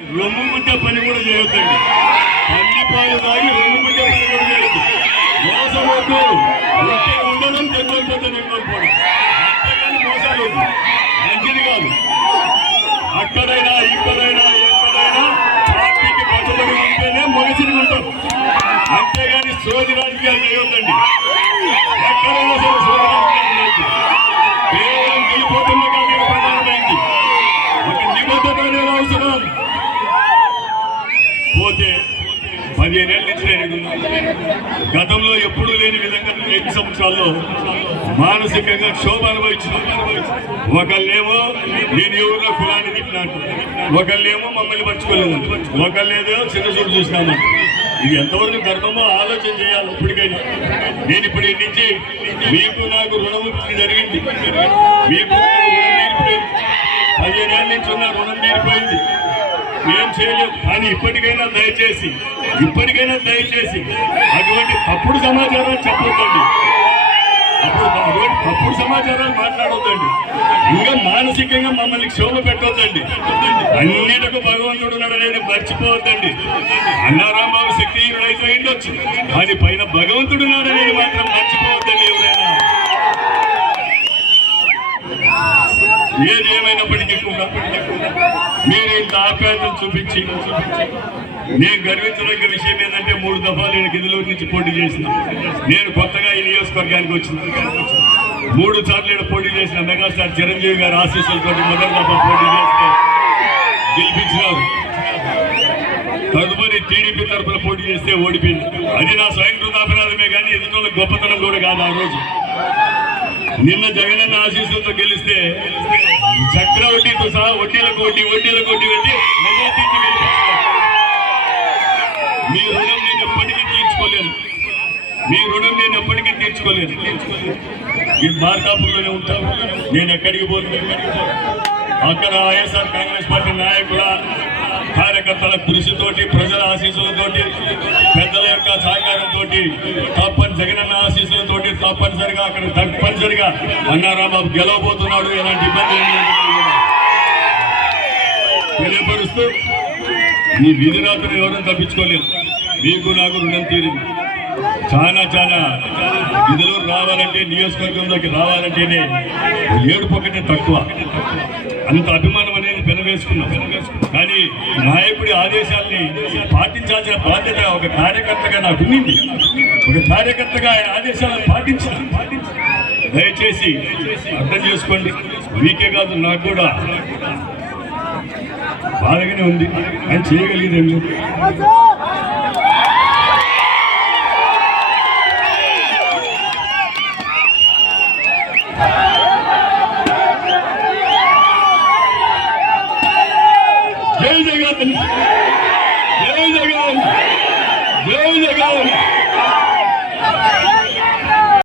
రొమ్ము ముద్ద పని కూడా చేయొద్దండి. పల్లిపాలు తాగి రొమ్ము ముద్ద పని కూడా చేయొద్దు. మోసపోతూ ఉంటే ఉండడం తెప్పకపోతే నిమ్మకపోవడం అంతేగాని మోసాలు వద్దు. మంచిది కాదు. అక్కడైనా ఇక్కడైనా ఎక్కడైనా పార్టీకి కట్టుబడి ఉంటేనే మనిషిని ఉంటాం. అంతేగాని సోది రాజకీయాలు చేయొద్దండి ఎక్కడైనా సరే సోది రాజకీయాలు చేయొద్దు కేవలం గెలిపోతున్న కానీ ప్రధానమైంది ఒక నిబద్ధత అనేది అవసరం పోతే పదిహేనేళ్ళ నుంచి నేను గతంలో ఎప్పుడూ లేని విధంగా ఎన్ని సంవత్సరాల్లో మానసికంగా క్షోభ అనుభవించిన ఒకళ్ళేమో నేను ఎవరిలో కులాన్ని తిట్టినట్టు ఒకళ్ళేమో మమ్మల్ని మర్చిపోలేదు ఒకళ్ళేదో చిన్న చూడు ఇది ఎంతవరకు ధర్మమో ఆలోచన చేయాలి ఇప్పటికైనా. నేను ఇప్పుడు నుంచి మీకు నాకు రుణముక్తి జరిగింది. మీకు నాకు రుణం పదిహేనేళ్ళ నుంచి ఉన్న రుణం మీరు ఏం చేయలేదు. కానీ ఇప్పటికైనా దయచేసి ఇప్పటికైనా దయచేసి అటువంటి తప్పుడు సమాచారాలు చెప్పొద్దండి. అప్పుడు అటువంటి తప్పుడు సమాచారాలు మాట్లాడొద్దండి. ఇంకా మానసికంగా మమ్మల్ని క్షోభ పెట్టొద్దండి. అన్నిటికీ భగవంతుడు ఉన్నాడనేది మర్చిపోవద్దండి. అన్నారాంబాబు శక్తి రైతు అయిండొచ్చు. అది పైన భగవంతుడు ఉన్నాడనేది మాత్రం మర్చిపోవద్దు మీరు ఇంత ఆప్యాయతను చూపించి నేను గర్వించదగ్గ విషయం ఏంటంటే మూడు దఫాలు నేను గిదిలూరు నుంచి పోటీ చేసిన. నేను కొత్తగా ఈ నియోజకవర్గానికి వచ్చిన. మూడు సార్లు నేను పోటీ చేసిన మెగాస్టార్ చిరంజీవి గారి ఆశీస్సులతో మొదటి దఫా పోటీ చేస్తే గెలిపించినారు. తదుపరి టీడీపీ తరఫున పోటీ చేస్తే ఓడిపోయింది. అది నా స్వయం కృతాపరాధమే కానీ ఎదుటి గొప్పతనం కూడా కాదు ఆ రోజు. నిన్న జగనన్న ఆశీస్సులతో గెలిస్తే చక్ర వడ్డీతో సహా వడ్డీలకు వడ్డీ వడ్డీలకు వడ్డీ పెట్టి మెజార్టీ మీ రుణం నేను ఎప్పటికీ తీర్చుకోలేను. మీ రుణం నేను ఎప్పటికీ తీర్చుకోలేను. ఈ మార్కాపుల్లోనే ఉంటాను నేను ఎక్కడికి పోను? అక్కడ వైఎస్ఆర్ కాంగ్రెస్ పార్టీ నాయకుల కార్యకర్తల కృషితోటి ప్రజల ఆశీస్సులతోటి పెద్దల యొక్క సహకారంతో తప్పని జగనన్న ఆశీస్సులతోటి తప్పనిసరిగా అక్కడ తప్పనిసరిగా అన్నారాబాబు గెలవబోతున్నాడు. ఎలాంటి ఇబ్బంది తెలియపరుస్తూ ఈ విధి రాత్రి ఎవరైనా తప్పించుకోలేదు. మీకు నాకు రుణం తీరింది. చాలా చాలా విధులు రావాలంటే నియోజకవర్గంలోకి రావాలంటేనే ఏడుపొకటే తక్కువ. అంత అభిమానం అనేది పెనవేసుకున్నాం. కానీ నాయకుడి ఆదేశాల్ని పాటించాల్సిన బాధ్యత ఒక కార్యకర్తగా నాకు ఉంది ఒక కార్యకర్తగా ఆయన ఆదేశాలను పాటించాలి. దయచేసి అర్థం చేసుకోండి. మీకే కాదు నాకు కూడా. బాధగానే ఉంది ఆయన చేయగలిగేదండి జై జగన్! జై జగన్! జై జగన్!